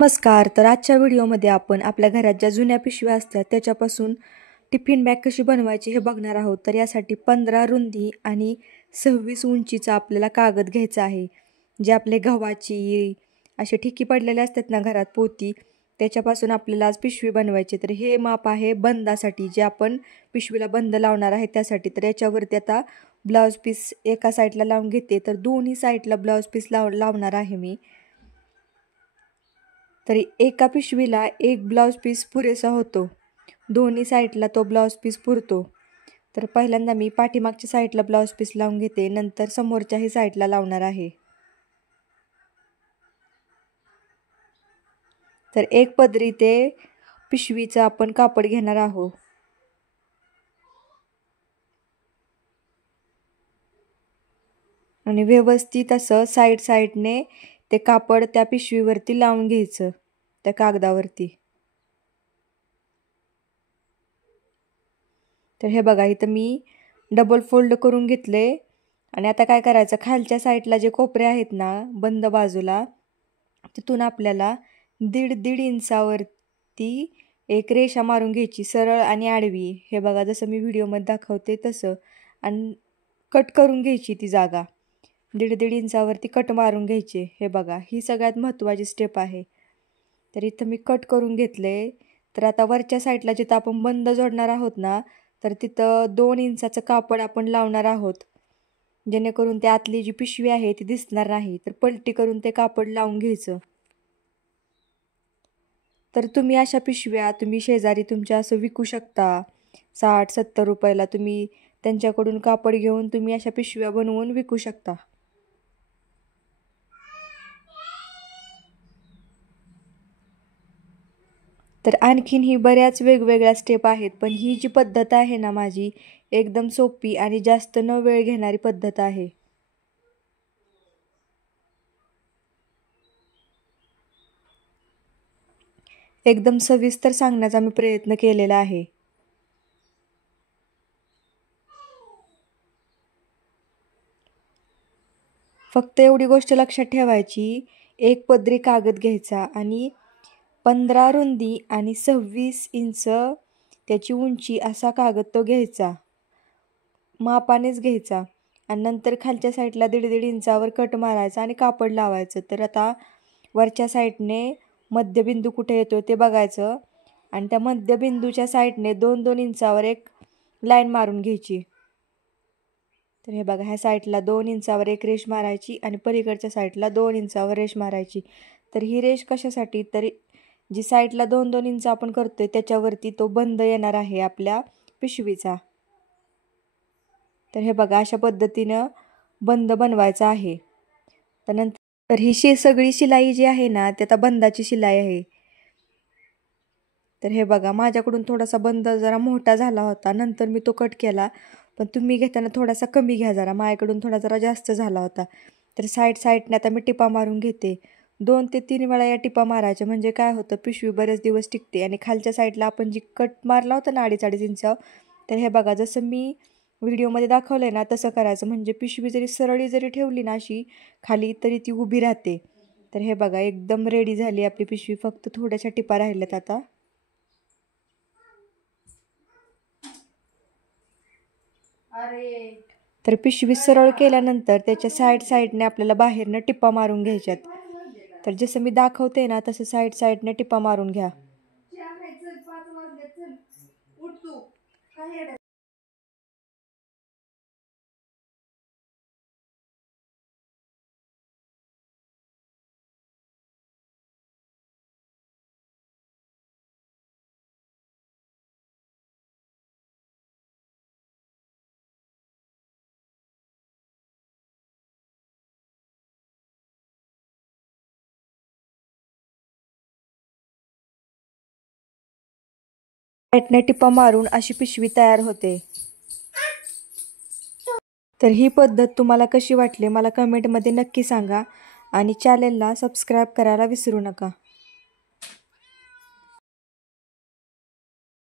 नमस्कार. तर आजच्या व्हिडिओमध्ये आपण आपल्या घरात ज्या जुन्या पिशव्या असतात त्याच्यापासून टिफिन बॅग कशी बनवायची हे बघणार आहोत. तर यासाठी 15 रुंदी आणि 26 उंचीचा आपल्याला कागद घ्यायचा आहे. जे आपले गव्हाची असे ठिकी पडलेले असतात ना घरात पोती, त्याच्यापासून आपल्याला आज पिशवी बनवायची. तर हे माप आहे बंदासाठी, जे आपण पिशवीला बंद लावणार आहे त्यासाठी. तर याच्यावरती आता ब्लाऊज पीस एका साईडला लावून घेते. तर दोन्ही साईडला ब्लाऊज पीस लावणार आहे मी. तरी एका पिशवीला एक ब्लाऊज पीस पुरेसा होतो, दोन्ही साईडला तो ब्लाऊज पीस पुरतो. तर पहिल्यांदा मी पाठीमागच्या साईडला ब्लाऊज पीस लावून घेते, नंतर समोरच्याही साईडला लावणार आहे. तर एक पदरी ते पिशवीचं आपण कापड घेणार आहोत आणि व्यवस्थित असं साईडने ते कापड त्या पिशवीवरती लावून घ्यायचं, त्या कागदावरती. तर हे बघा, इथं मी डबल फोल्ड करून घेतले. आणि आता काय करायचं, खालच्या साईडला जे कोपरे आहेत ना बंद बाजूला, तिथून आपल्याला 1.5 इंचावरती एक रेषा मारून घ्यायची, सरळ आणि आडवी. हे बघा, जसं मी व्हिडिओमध्ये दाखवते तसं. आणि कट करून घ्यायची ती जागा, 1.5 इंचावरती कट मारून घ्यायचे. हे बघा, ही सगळ्यात महत्त्वाची स्टेप आहे. तर इथं मी कट करून घेतले. तर आता वरच्या साईडला जिथं आपण बंद जोडणार आहोत ना, तर तिथं 2 इंचाचं कापड आपण लावणार आहोत, जेणेकरून ते आतली जी पिशवी आहे ती दिसणार नाही. तर पलटी करून ते कापड लावून घ्यायचं. तर तुम्ही अशा पिशव्या तुम्ही शेजारी तुमच्या असं विकू शकता. 60-70 रुपयाला तुम्ही त्यांच्याकडून कापड घेऊन तुम्ही अशा पिशव्या बनवून विकू शकता. तर आणखीन ही बऱ्याच वेगवेगळ्या स्टेप आहेत, पण ही जी पद्धत आहे ना माझी, एकदम सोपी आणि जास्त न वेळ घेणारी पद्धत आहे. एकदम सविस्तर सांगण्याचा मी प्रयत्न केलेला आहे. फक्त एवढी गोष्ट लक्षात ठेवायची, एक पदरी कागद घ्यायचा आणि 15 रुंदी आणि 26 इंच त्याची उंची असा कागद तो घ्यायचा, मापानेच घ्यायचा. आणि नंतर खालच्या साईडला 1.5 इंचावर कट मारायचा आणि कापड लावायचं. तर आता वरच्या साईडने मध्यबिंदू कुठे येतो ते बघायचं आणि त्या मध्यबिंदूच्या साईडने 2-2 इंचावर एक लाईन मारून घ्यायची. तर हे बघा, ह्या साईडला 2 इंचावर एक रेष मारायची आणि पलीकडच्या साईडला 2 इंचावर रेष मारायची. तर ही रेष कशासाठी, तर जी साईडला 2-2 इंच आपण करतोय त्याच्यावरती तो बंद येणार आहे आपल्या पिशवीचा. तर हे बघा, अशा पद्धतीनं बंद बनवायचा आहे. तर ही सगळी शिलाई जी आहे ना ती आता बंदाची शिलाई आहे. तर हे बघा, माझ्याकडून थोडासा बंद जरा मोठा झाला होता, नंतर मी तो कट केला. पण तुम्ही घेताना थोडासा कमी घ्या, माझ्याकडून जरा जास्त झाला होता. तर साईडने आता मी टिपा मारून घेते. 2 ते 3 वेळा या टिपा मारायच्या, म्हणजे काय होतं, पिशवी बरेच दिवस टिकते. आणि खालच्या साईडला आपण जी कट मारला होता ना 2.5 इंच, तर हे बघा, जसं मी व्हिडिओमध्ये दाखवलं आहे ना तसं करायचं. म्हणजे पिशवी जरी सरळी जरी ठेवली ना अशी खाली, तरी ती उभी राहते. तर हे बघा, एकदम रेडी झाली आपली पिशवी. फक्त थोड्याशा टिपा राहिल्यात आता. तर पिशवी सरळ केल्यानंतर त्याच्या साईडने आपल्याला बाहेरनं टिपा मारून घ्यायच्यात. तर जसं मी दाखवते ना तसं साईडने टिपा मारून घ्या. साईडने टिपा मारून अशी पिशवी तयार होते. तर ही पद्धत तुम्हाला कशी वाटली मला कमेंटमध्ये नक्की सांगा आणि चॅनलला सबस्क्राईब करायला विसरू नका.